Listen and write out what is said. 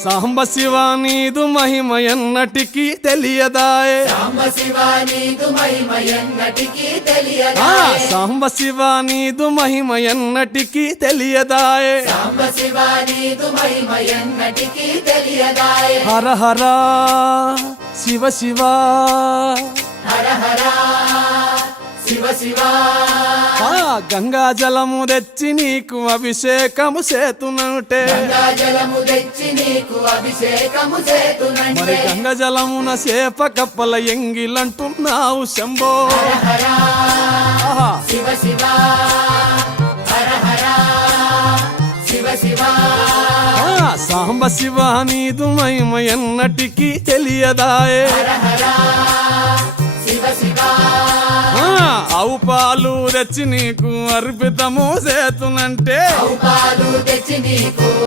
సాంబ శివ నీదు మహిమ ఎన్నటికీ తెలియదాయే సాంబ శివ నీదు మహిమ ఎన్నటికీ తెలియదాయే సాంబ శివ నీదు మహిమ ఎన్నటికీ తెలియదాయే సాంబ శివ నీదు మహిమ ఎన్నటికీ తెలియదాయే హర హర శివ శివ హర హర శివ శివ గంగా జలము తెచ్చి నీకు అభిషేకము చేతునంటే గంగా జలము తెచ్చి నీకు అభిషేకము చేతునంటే మరి గంగ జలమున సేప కప్పల ఎంగిలంటున్నావు శంభో హర హర ఆహా. శివ శివ హర హర శివ శివ సాంబ శివ నీదు మహిమ ఎన్నటికీ తెలియదాయే హర హర శివ శివ ఆవు పాలు తెచ్చి నీకు అర్పితము చేతునంటే పాలు తెచ్చి నీకు